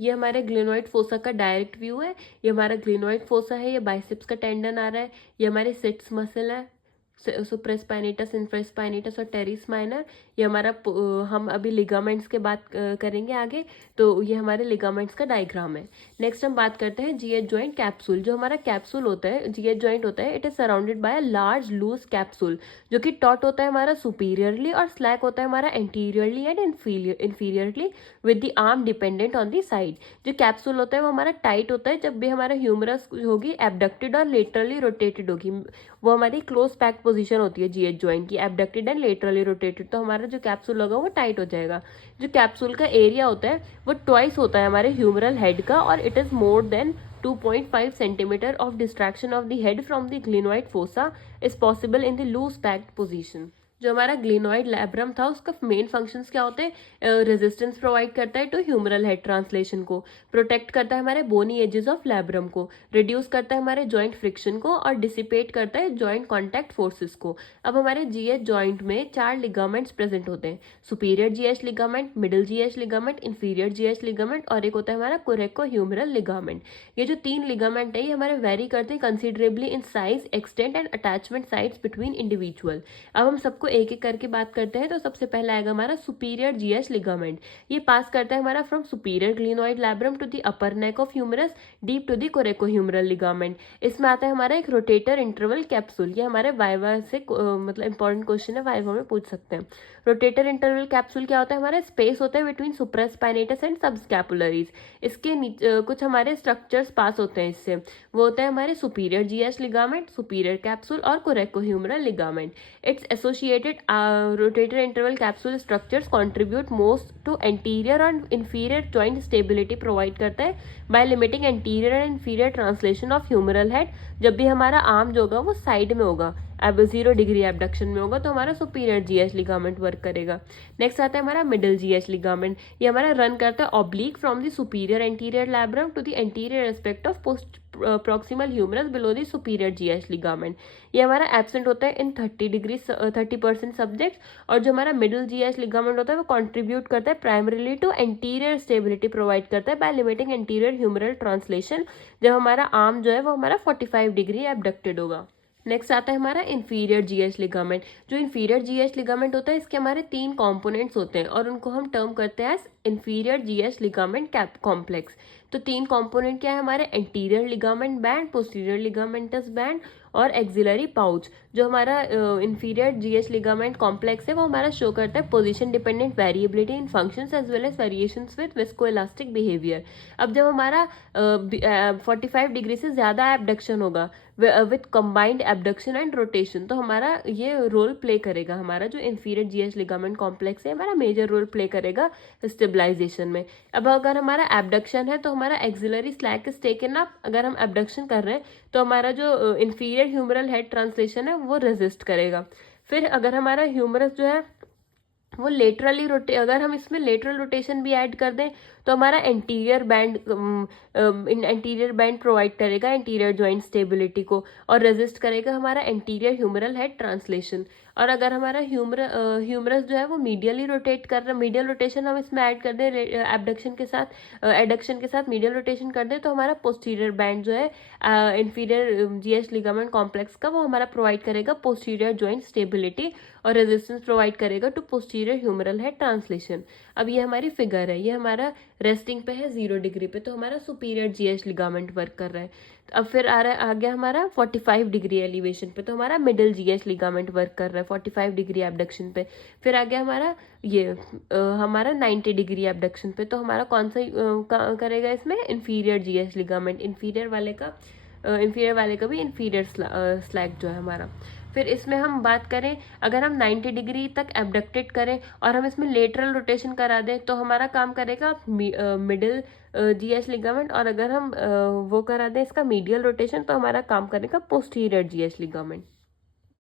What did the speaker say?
ये हमारे glenoid fossa का डायरेक्ट व्यू है। ये हमारा ग्लेनोइड फोसा है, ये बाइसेप्स का टेंडन आ रहा है। ये हमारे सिट्स मसल है, सुप्रास्पाइनेटस, इंफ्रास्पाइनेटस और टेरिस माइनर। ये हमारा हम अभी लिगामेंट्स के बात करेंगे आगे, तो ये हमारे लिगामेंट्स का डायग्राम है। नेक्स्ट हम बात करते हैं जीएच जॉइंट कैप्सूल। जो हमारा कैप्सूल होता है, जीएच जॉइंट होता है, it is surrounded by a large loose capsule, जो कि टॉट होता है हमारा सुपीरियरली और स्लैक होता है हमारा anteriorly and inferiorly with the arm dependent on the side. जो कैप्सूल होता है वो हमारा टाइट होता है जब भी हमारा ह्यूमरस होगी एबडक्टेड और लेटरली रोटेटेड होगी, वो हमारी क्लोज पैक्ड पोजीशन होती है जीएच जॉइंट की, एबडक्टेड एंड लेटरली रोटेटेड, तो हमारा जो कैप्सूल होगा वो टाइट हो जाएगा। जो कैप्सूल का एरिया होता है वो ट्वाइस होता है हमारे ह्यूमरल हेड का, और it is more than 2.5 centimetre of distraction of the head from the glenoid fossa is possible in the loose packed position. जो हमारा ग्लिनोइड लैब्रम था उसका मेन फंक्शंस क्या होते हैं? रेजिस्टेंस प्रोवाइड करता है टू ह्यूमरल हेड ट्रांसलेशन को, प्रोटेक्ट करता है हमारे बोनी एजेस ऑफ लैब्रम को, रिड्यूस करता है हमारे जॉइंट फ्रिक्शन को, और डिसिपेट करता है जॉइंट कॉन्टैक्ट फोर्सेस को। अब हमारे जीएच जॉइंट में 4 लिगामेंट्स प्रेजेंट होते हैं, superior GH ligament, middle GH ligament, inferior GH ligament, और एक होता है हमारा कोरेको ह्यूमरल लिगामेंट। ये जो 3 लिगामेंट है ये हमारे वेरी करते हैं considerably in size, extent and attachment sites between individual. अब हम सबको एक एक करके बात करते हैं। तो सबसे पहला आएगा हमारा सुपीरियर जीएच लिगामेंट। ये पास करता है हमारा from superior glenoid labrum to the upper neck of humerus deep to the coracohumeral ligament. इसमें आता है हमारा एक रोटेटर इंटरवल कैप्सूल। ये हमारे वाइवा से मतलब इंपॉर्टेंट क्वेश्चन है, वाइवा में पूछ सकते हैं। रोटेटर इंटरवल कैप्सूल क्या होता है? हमारा स्पेस होता है बिटवीन सुप्रास्पाइनेटस एंड सबस्कैपुलरीज। इसके कुछ हमारे स्ट्रक्चर्स पास होते हैं इससे, वो होता है हमारे superior GH ligament, superior capsule और coracohumeral ligament. Its associated rotator interval capsule structures contribute most to anterior और इंफीरियर जॉइंट स्टेबिलिटी प्रोवाइड करता है by limiting anterior and inferior translation of humeral head. जब भी हमारा आर्म जो होगा वो साइड में होगा, अब 0 डिग्री एबडक्शन में होगा, तो हमारा सुपीरियर जीएच लिगामेंट वर्क करेगा। नेक्स्ट आता है हमारा मिडिल जीएच लिगामेंट। ये हमारा रन करता है oblique from the superior anterior labrum to the anterior aspect of post proximal humerus below the superior GH ligament. ये हमारा एब्सेंट होता है इन 30% सब्जेक्ट्स। और जो हमारा मिडिल जीएच लिगामेंट होता है वो कंट्रीब्यूट करता है primarily to anterior stability provide करता है by limiting anterior humeral translation, जब हमारा आर्म जो है वो हमारा 45 डिग्री एबडक्टेड होगा। नेक्स्ट आता है हमारा इंफीरियर जीएच लिगामेंट। जो इंफीरियर जीएच लिगामेंट होता है इसके हमारे 3 कंपोनेंट्स होते हैं और उनको हम टर्म करते हैं as inferior GH ligament cap complex. तो 3 कंपोनेंट क्या है हमारे? Anterior ligament band, posterior ligamentous band और एक्सिलरी पाउच। जो हमारा इंफीरियर जीएच लिगामेंट कॉम्प्लेक्स है वो हमारा शो करता है position dependent variability in functions as well as variations with viscoelastic behaviour. अब जब हमारा 45 डिग्री से ज़्यादा एबडक्शन होगा with combined abduction and rotation, तो हमारा ये रोल प्ले करेगा, हमारा जो इंफीरियर जीएच लिगामेंट कॉम्प्लेक्स है हमारा मेजर रोल प्ले करेगा स्टेबलाइजेशन में। अब अगर हमारा एबडक्शन है तो हमारा axillary slack is taken up. अगर हम एबडक्शन कर रहे हैं तो हमारा जो इंफीरियर ह्यूमरल हेड ट्रांसलेशन है वो रेजिस्ट करेगा। फिर अगर हमारा ह्यूमरस जो है वो लेटरली अगर हम इसमें लेटरल रोटेशन भी ऐड कर दें तो हमारा एंटीरियर बैंड प्रोवाइड करेगा एंटीरियर जॉइंट स्टेबिलिटी को और रेजिस्ट करेगा हमारा एंटीरियर ह्यूमरल हेड ट्रांसलेशन। और अगर हमारा ह्यूमरस जो है वो मीडियली रोटेट कर रहा है, मीडियल रोटेशन हम इसमें ऐड कर दें एबडक्शन के साथ, एडक्शन के साथ मीडियल रोटेशन कर दें, तो हमारा पोस्टीरियर बैंड जो है इंफीरियर जीएच लिगामेंट कॉम्प्लेक्स का वो हमारा प्रोवाइड करेगा पोस्टीरियर जॉइंट स्टेबिलिटी और रेजिस्टेंस प्रोवाइड करेगा to posterior humeral head translation. अब ये हमारी फिगर है, ये हमारा रेस्टिंग पे है 0 डिग्री पे, तो हमारा सुपीरियर जीएच लिगामेंट वर्क कर रहा है। अब फिर आ गया हमारा 45 डिग्री एलिवेशन पे, तो हमारा मिडिल जीएच लिगामेंट वर्क कर रहा है 45 डिग्री एबडक्शन पे। फिर आ गया हमारा ये हमारा 90 डिग्री एबडक्शन पे, तो हमारा कौन सा करेगा इसमें? Inferior GH ligament. इंफीरियर वाले का भी इंफीरियर स्लैक जो है हमारा। फिर इसमें हम बात करें, अगर हम 90 डिग्री तक एबडक्टेड करें और हम इसमें लेटरल रोटेशन करा दें तो हमारा काम करेगा मिडिल जीएच लिगामेंट, और अगर हम वो करा दें इसका मीडियल रोटेशन तो हमारा काम करेगा पोस्टीरियर जीएच लिगामेंट।